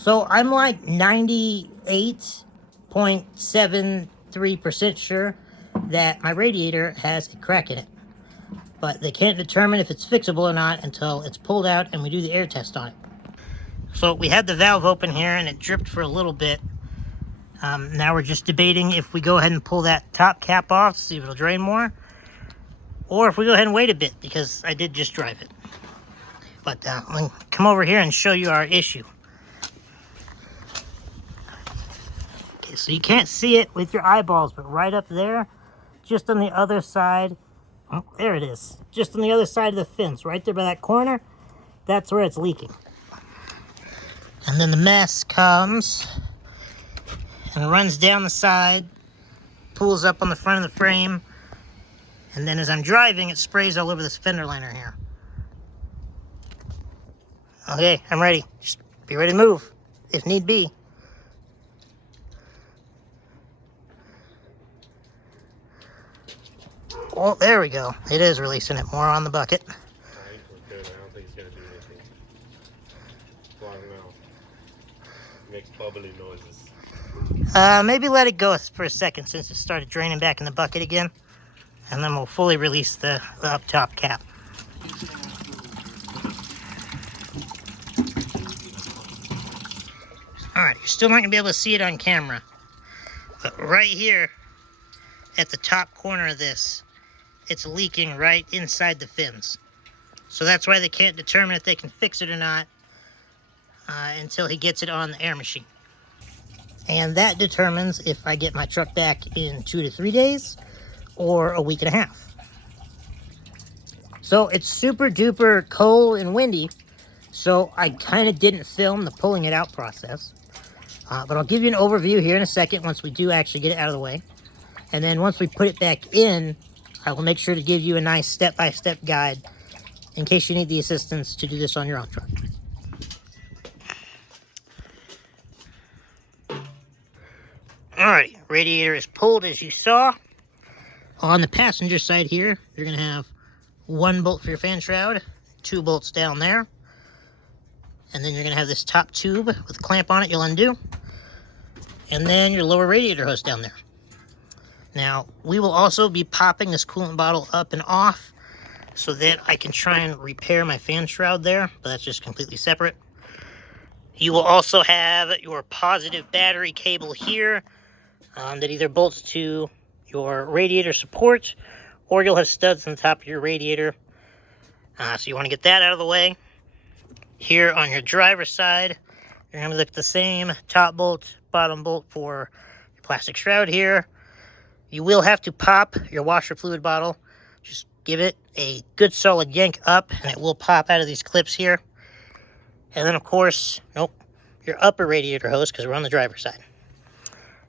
So I'm like 98.73% sure that my radiator has a crack in it. But they can't determine if it's fixable or not until it's pulled out and we do the air test on it. So we had the valve open here and it dripped for a little bit. Now we're just debating if we go ahead and pull that top cap off, see if it'll drain more, or if we go ahead and wait a bit because I did just drive it. But I'm going to come over here and show you our issue. Okay, so you can't see it with your eyeballs, but right up there, just on the other side, oh, there it is, just on the other side of the fence, right there by that corner, that's where it's leaking. And then the mess comes and runs down the side, pulls up on the front of the frame, and then as I'm driving, it sprays all over this fender liner here. Okay, I'm ready. Just be ready to move, if need be. Oh, there we go. It is releasing it more on the bucket. Alright, we're good. I don't think it's going to do anything. Well, I don't know. It makes bubbly noises. Maybe let it go for a second since it started draining back in the bucket again. And then we'll fully release the up top cap. Alright, you're still not going to be able to see it on camera. But right here, at the top corner of this, it's leaking right inside the fins. So that's why they can't determine if they can fix it or not until he gets it on the air machine. And that determines if I get my truck back in 2 to 3 days or a week and a half. So it's super duper cold and windy, so I kind of didn't film the pulling it out process. But I'll give you an overview here in a second once we do actually get it out of the way. And then once we put it back in, I will make sure to give you a nice step-by-step guide in case you need the assistance to do this on your own truck. Alright, radiator is pulled as you saw. On the passenger side here, you're going to have 1 bolt for your fan shroud, 2 bolts down there. And then you're going to have this top tube with a clamp on it you'll undo. And then your lower radiator hose down there. Now, we will also be popping this coolant bottle up and off so that I can try and repair my fan shroud there, but that's just completely separate. You will also have your positive battery cable here that either bolts to your radiator support, or you'll have studs on the top of your radiator. So you want to get that out of the way. Here on your driver's side, you're going to look at the same top bolt, bottom bolt for your plastic shroud here. You will have to pop your washer fluid bottle. Just give it a good solid yank up and it will pop out of these clips here. And then of course, your upper radiator hose because we're on the driver's side.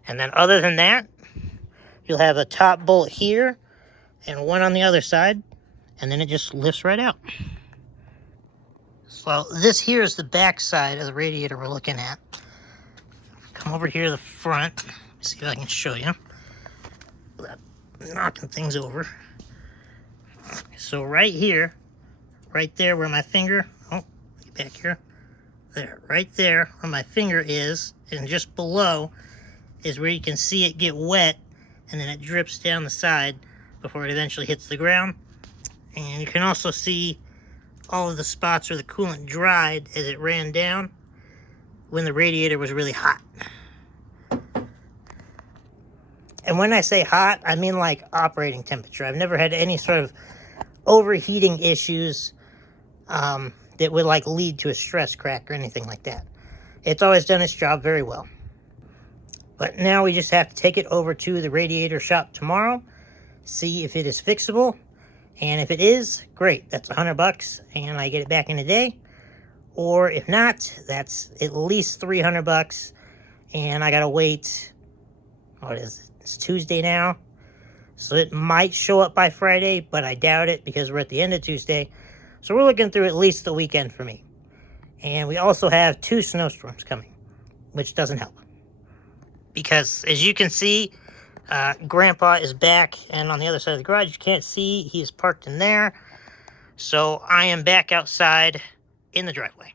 And then other than that, you'll have a top bolt here and one on the other side. And then it just lifts right out. So this here is the back side of the radiator we're looking at. Come over here to the front. Let me see if I can show you. Without knocking things over. So right here, right there where my finger, get back here. There, right there where my finger is, and just below is where you can see it get wet, and then it drips down the side before it eventually hits the ground. And you can also see all of the spots where the coolant dried as it ran down when the radiator was really hot. And when I say hot, I mean like operating temperature. I've never had any sort of overheating issues that would like lead to a stress crack or anything like that. It's always done its job very well. But now we just have to take it over to the radiator shop tomorrow, see if it is fixable. And if it is, great, that's $100 and I get it back in a day. Or if not, that's at least $300 and I gotta wait, what is it? It's Tuesday now, so it might show up by Friday, but I doubt it because we're at the end of Tuesday. So we're looking through at least the weekend for me. And we also have 2 snowstorms coming, which doesn't help. Because as you can see, Grandpa is back and on the other side of the garage. You can't see, he is parked in there. So I am back outside in the driveway.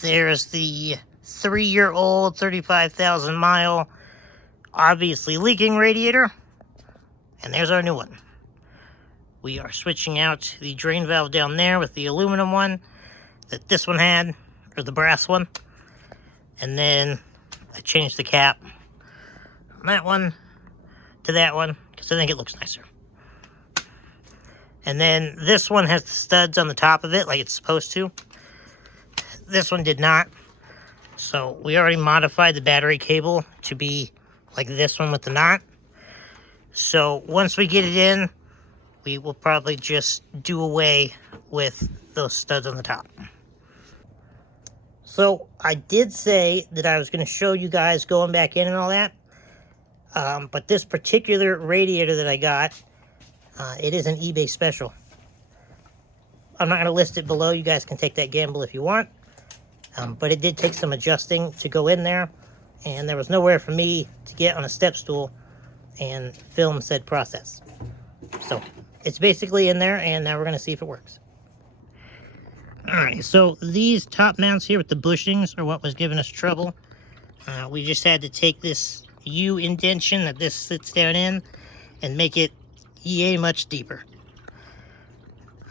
There's the 3-year-old, 35,000 mile, obviously leaking radiator. And there's our new one. We are switching out the drain valve down there with the aluminum one that this one had, or the brass one. And then I changed the cap from that one to that one because I think it looks nicer. And then this one has the studs on the top of it like it's supposed to. This one did not. So we already modified the battery cable to be like this one with the knot. So once we get it in, we will probably just do away with those studs on the top. So I did say that I was going to show you guys going back in and all that. But this particular radiator that I got, it is an eBay special. I'm not going to list it below. You guys can take that gamble if you want. But it did take some adjusting to go in there. And there was nowhere for me to get on a step stool and film said process. So it's basically in there, and now we're going to see if it works. Alright, so these top mounts here with the bushings are what was giving us trouble. We just had to take this U indentation that this sits down in and make it EA much deeper.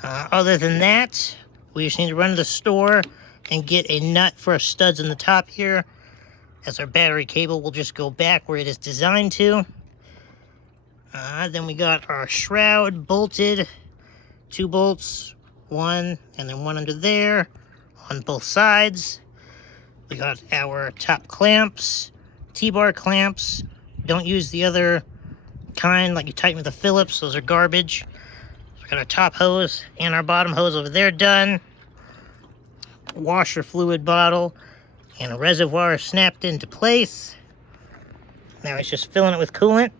Other than that, we just need to run to the store and get a nut for our studs in the top here, as our battery cable will just go back where it is designed to. Then we got our shroud bolted, 2 bolts, one and then one under there on both sides. We got our top clamps, T-bar clamps. Don't use the other kind like you tighten with a Phillips, those are garbage. We got our top hose and our bottom hose over there done. Washer fluid bottle and a reservoir snapped into place. Now it's just filling it with coolant,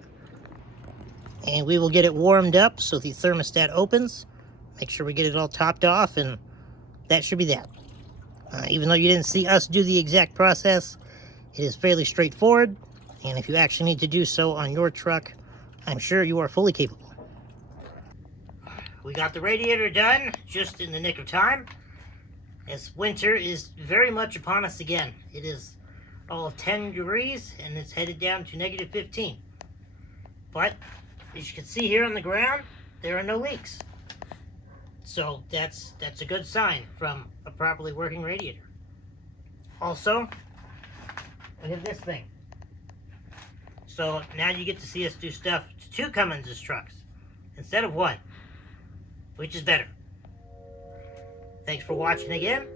and we will get it warmed up so the thermostat opens. Make sure we get it all topped off, and that should be that. Even though you didn't see us do the exact process, it is fairly straightforward, and if you actually need to do so on your truck, I'm sure you are fully capable. We got the radiator done just in the nick of time, as winter is very much upon us again. It is all of 10 degrees, and it's headed down to negative 15. But, as you can see here on the ground, there are no leaks. So that's a good sign from a properly working radiator. Also, look at this thing. So now you get to see us do stuff to 2 Cummins' trucks instead of 1, which is better. Thanks for watching again.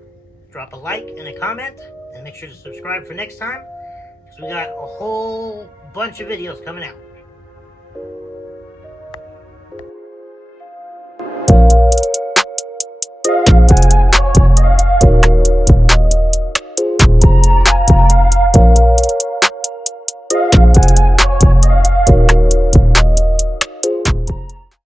Drop a like and a comment, and make sure to subscribe for next time, because we got a whole bunch of videos coming out.